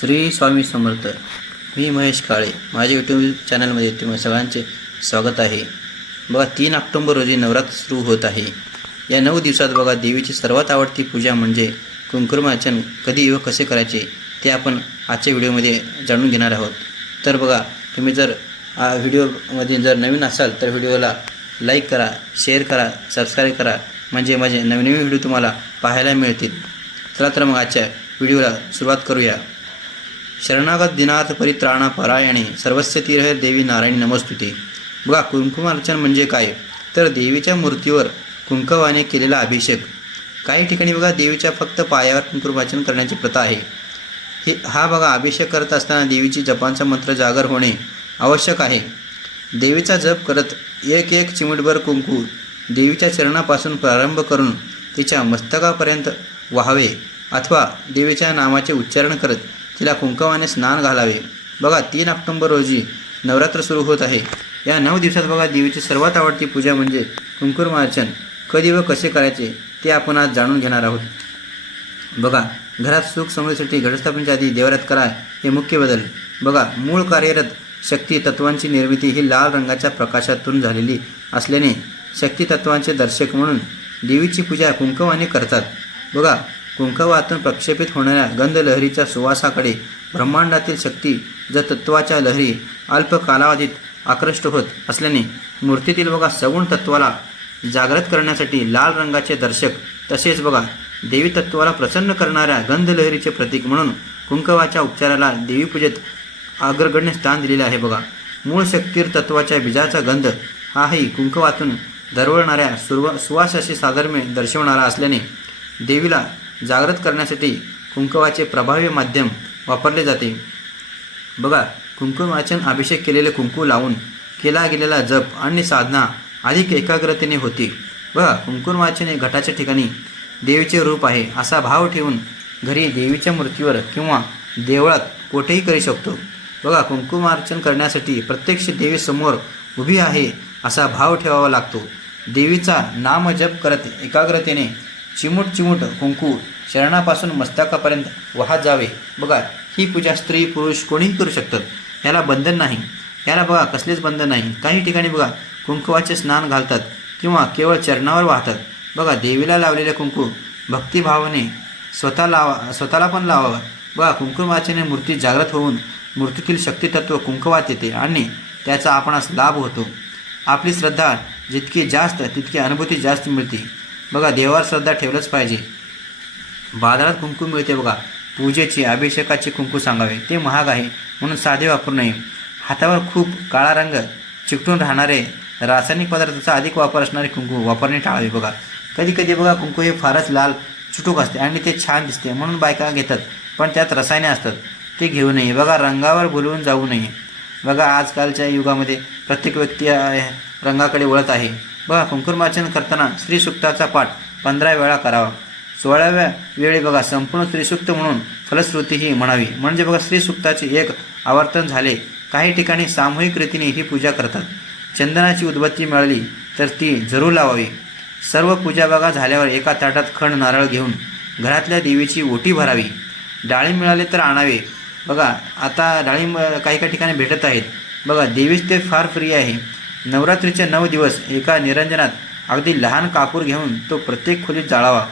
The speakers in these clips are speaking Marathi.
श्री स्वामी समर्थ. मी महेश काळे. माझ्या यूट्यूब चॅनलमध्ये तुम्हा सगळ्यांचे स्वागत आहे. बघा 3 ऑक्टोबर रोजी नवरात्र सुरू होत आहे. या 9 दिवसात बघा देवीची सर्वात आवडती पूजा म्हणजे कुंकुमार्चन कधी व कसे करायचे ते आपण आजच्या व्हिडिओमध्ये जाणून घेणार आहोत. तर बघा तुम्ही जर व्हिडिओमध्ये जर नवीन असाल तर व्हिडिओला लाईक करा, शेअर करा, सबस्क्राईब करा, म्हणजे माझे नवीन व्हिडिओ तुम्हाला पाहायला मिळतील. चला तर मग आजच्या व्हिडिओला सुरुवात करूया. शरणागत दिनार्थ परित्राणा परायणे सर्वस्य तीर्थ देवी नारायणी नमस्तुते. बघा कुंकुमार्चन म्हणजे काय, तर देवीच्या मूर्तीवर कुंकवाने केलेला अभिषेक. काही ठिकाणी बघा देवीच्या फक्त पायावर कुंकुमार्चन करण्याची प्रथा आहे. हा बघा अभिषेक करत असताना देवीची जपांचा मंत्र जागर होणे आवश्यक आहे. देवीचा जप करत एक एक चिमूटभर कुंकू देवीच्या चरणापासून प्रारंभ करून तिच्या मस्तकापर्यंत वाहावे अथवा देवीच्या नामाचे उच्चारण करत तिला कुंकवाने स्नान घालावे. बघा 3 ऑक्टोबर रोजी नवरात्र सुरू होत आहे. या 9 दिवसात बघा देवीची सर्वात आवडती पूजा म्हणजे कुंकुमार्चन कधी व कसे करायचे ते आपण आज जाणून घेणार आहोत. बघा घरात सुख समृद्धीसाठी घटस्थापनेच्या आधी देवरात करा हे मुख्य बदल. बघा मूळ कार्यरत शक्ती तत्वांची निर्मिती ही लाल रंगाच्या प्रकाशातून झालेली असल्याने शक्ती तत्वांचे दर्शक म्हणून देवीची पूजा कुंकवाने करतात. बघा कुंकवातून प्रक्षेपित होणाऱ्या गंधलहरीच्या सुवासाकडे ब्रह्मांडातील शक्ती तत्वाच्या लहरी अल्प कालावधीत आकृष्ट होत असल्याने मूर्तीतील बघा सगुण तत्वाला जागृत करण्यासाठी लाल रंगाचे दर्शक तसेच बघा देवी तत्वाला प्रसन्न करणाऱ्या गंधलहरीचे प्रतीक म्हणून कुंकवाच्या उपचाराला देवी पूजेत अग्रगण्य स्थान दिलेले आहे. बघा मूळ शक्तीर तत्वाच्या बीजाचा गंध हाही कुंकवातून दरवळणाऱ्या सुवासाशी साधर्म्य दर्शवणारा असल्याने देवीला जागृत करण्यासाठी कुंकवाचे प्रभावी माध्यम वापरले जाते. बघा कुंकुमार्चन अभिषेक केलेले कुंकू लावून केला गेलेला जप आणि साधना अधिक एकाग्रतेने होती. बघा कुंकुमार्चन हे घटाच्या ठिकाणी देवीचे रूप आहे असा भाव ठेवून घरी देवीच्या मूर्तीवर किंवा देवळात कोठेही करू शकतो. बघा कुंकुमार्चन करण्यासाठी प्रत्यक्ष देवीसमोर उभी आहे असा भाव ठेवावा लागतो. देवीचा नामजप करत एकाग्रतेने चिमूट चिमूट कुंकू शरणापासून मस्तकापर्यंत वाहत जावे. बघा ही पूजा स्त्री पुरुष कोणीही करू शकतात. याला बंधन नाही. याला बघा कसलेच बंधन नाही. काही ठिकाणी बघा कुंकवाचे स्नान घालतात किंवा केवळ चरणावर वाहतात. बघा देवीला लावलेले कुंकू भक्तिभावाने स्वतःला पण लावावं. बघा कुंकुमार्चने मूर्ती जागृत होऊन मूर्तीतील शक्तितत्व कुंकवात येते आणि त्याचा आपणास लाभ होतो. आपली श्रद्धा जितकी जास्त तितकी अनुभूती जास्त मिळते. बघा देवावर श्रद्धा ठेवलंच पाहिजे. बाजारात कुंकू मिळते बघा, पूजेची अभिषेकाचे कुंकू सांगावे ते महाग आहे म्हणून साधे वापरू नये. हातावर खूप काळा रंग चिकटून राहणारे रासायनिक पदार्थाचा अधिक वापर असणारे कुंकू वापरणे टाळावे. बघा कधी कधी बघा कुंकू हे फारच लाल चुटूक असते आणि ते छान दिसते म्हणून बायका घेतात, पण त्यात रसायने असतात ते घेऊ नये. बघा रंगावर बोलवून जाऊ नये. बघा आजकालच्या युगामध्ये प्रत्येक व्यक्ती रंगाकडे वळत आहे. बघा कुंकुमार्चन करताना श्रीसूक्ताचा पाठ 15 वेळा करावा. 16व्या वेळी बघा संपूर्ण श्रीसूक्त म्हणून फलश्रुतीही म्हणावी. म्हणजे बघा श्रीसूक्ताचे एक आवर्तन झाले. काही ठिकाणी सामूहिक रीतीने ही पूजा करतात. चंदनाची उदबत्ती मिळाली तर ती जरूर लावावी. सर्व पूजा बघा झाल्यावर एका ताटात खण नारळ घेऊन घरातल्या देवीची ओटी भरावी. डाळिंब मिळाले तर आणावे. बघा आता डाळिंब काही ठिकाणी भेटत आहेत. बघा देवीस ते फार प्रिय आहे. नवरात्रीचे 9 दिवस एका निरंजनात अगदी लहान कापूर घेऊन तो प्रत्येक खोलीत जाळावा.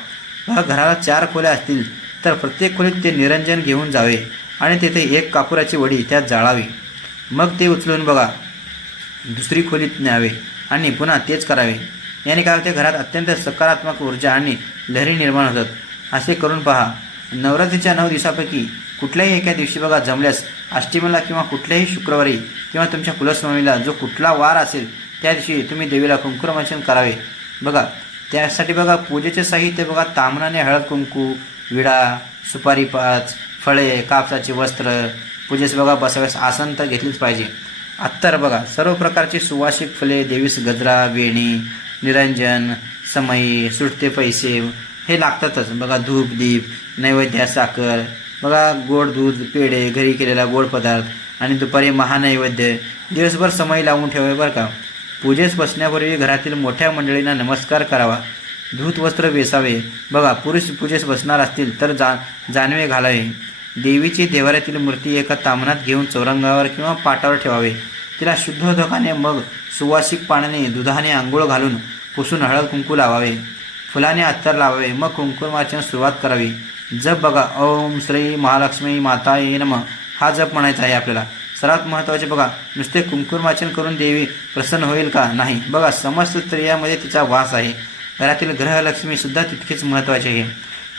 बघा घराला 4 खोल्या असतील तर प्रत्येक खोलीत ते निरंजन घेऊन जावे आणि तेथे एक कापुराची वडी त्यात जाळावी. मग ते उचलून बघा दुसरी खोलीत न्यावे आणि पुन्हा तेच करावे. याने काय होते, घरात अत्यंत सकारात्मक ऊर्जा आणि लहरी निर्माण होतात. असे करून पहा. नवरात्रीच्या 9 दिवसापैकी कुठल्याही एका दिवशी बघा जमल्यास अष्टमीला किंवा कुठल्याही शुक्रवारी किंवा तुमच्या कुलस्वामीला जो कुठला वार असेल त्या दिवशी तुम्ही देवीला कुंकुमार्चन करावे. बघा त्यासाठी बघा पूजेचे साहित्य बघा ताम्राने हळद कुंकू, विडा, सुपारी 5, फळे, कापसाचे वस्त्र, पूजेस बघा बसाव्यास आसन तर घेतलीच पाहिजे. अत्तर बघा सर्व प्रकारची सुवासिक फुले, देवीस गजरा, वेणी, निरंजन, समई, सुटते पैसे हे लागतातच. बघा धूप, दीप, नैवेद्य, साखर, बघा गोड दूध, पेढे, घरी केलेला गोड पदार्थ आणि दुपारी महानैवेद्य. दिवसभर समई लावून ठेवावे बरं का. पूजेस बसण्यापूर्वी घरातील मोठ्या मंडळींना नमस्कार करावा. धूत वस्त्र वेसावे. बघा पुरुष पूजेस बसणार असतील तर जानवे घालावे. देवीची देवाऱ्यातील मूर्ती एका तामणात घेऊन चौरंगावर किंवा पाटावर ठेवावे. तिला शुद्धोदकाने मग सुवासिक पाण्याने दुधाने आंघोळ घालून पुसून हळद कुंकू लावावे. फुलाने अत्तर लावावे. मग कुंकुमार्चन सुरुवात करावी. जप बघा, ओम श्री महालक्ष्मी माताये नमः हा जप म्हणायचा आहे आपल्याला. सर्वात महत्त्वाचे बघा, नुसते कुंकुमार्चन करून देवी प्रसन्न होईल का? नाही. बघा, समस्त स्त्रियामध्ये तिचा वास आहे. घरातील ग्रहलक्ष्मीसुद्धा तितकीच महत्त्वाची आहे.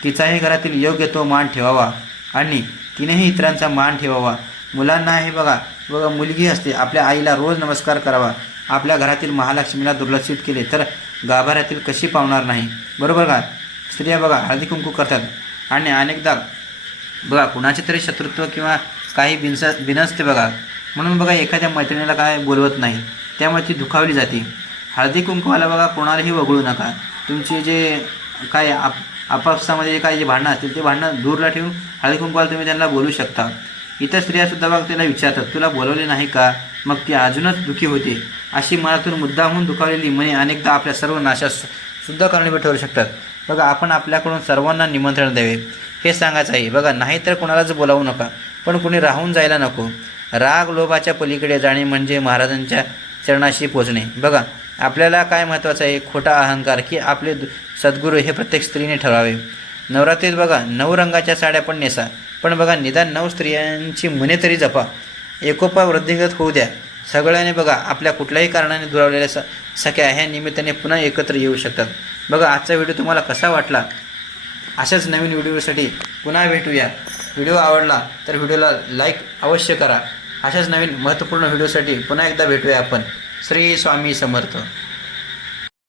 तिचाही घरातील योग्य तो मान ठेवावा आणि तिनेही इतरांचा मान ठेवावा. मुलांना हे बघा मुलगी असते, आपल्या आईला रोज नमस्कार करावा. आपल्या घरातील महालक्ष्मीला दुर्लक्षित केले तर गाभाऱ्यातील कशी पावणार नाही, बरोबर का? स्त्रिया बघा हळदी कुंकू करतात आणि अनेकदा बघा कुणाचे तरी शत्रुत्व किंवा काही बिनसते बघा, म्हणून बघा एखाद्या मैत्रिणीला काय बोलवत नाही, त्यामुळे ती दुखावली जाते. हळदी कुंकूवाला बघा कोणालाही वगळू नका. तुमचे जे काय आपापसामध्ये जे काही जे भांडणं असतील ते भांडणं दूरला ठेवून हळदी कुंकूवाला तुम्ही त्यांना बोलू शकता. इतर स्त्रियासुद्धा बघा त्याला विचारतात, तुला बोलवले नाही का? मग ती अजूनच दुःखी होते. अशी मनातून मुद्दामहून दुखावलेली मने अनेकदा आपल्या सर्व नाशास सुद्धा कारणीभूत ठरू शकतात. बघा, आपण आपल्याकडून सर्वांना निमंत्रण द्यावे हे सांगायचं आहे. बघा, नाहीतर कोणालाच बोलावू नका, पण कुणी राहून जायला नको. राग लोभाच्या पलीकडे जाणे म्हणजे महाराजांच्या चरणाशी पोचणे. बघा, आपल्याला काय महत्त्वाचं आहे? खोटा अहंकार की आपले सद्गुरू हे प्रत्येक स्त्रीने ठरवावे. नवरात्रीत बघा 9 रंगाच्या साड्या पण नेसा, पण बघा निदान 9 स्त्रियांची मने तरी जपा. एकोपा वृद्धिंगत होऊ द्या. सगळ्यांनी बघा आपल्या कुठल्याही कारणाने दुरावलेल्या सख्या ह्या निमित्ताने पुन्हा एकत्र येऊ शकतात. बघा, आजचा व्हिडिओ तुम्हाला कसा वाटला? अशाच नवीन व्हिडिओसाठी पुन्हा भेटूया. व्हिडिओ आवडला तर व्हिडिओला लाईक अवश्य करा. अशाच नवीन महत्त्वपूर्ण व्हिडिओसाठी पुन्हा एकदा भेटूया आपण. श्री स्वामी समर्थ.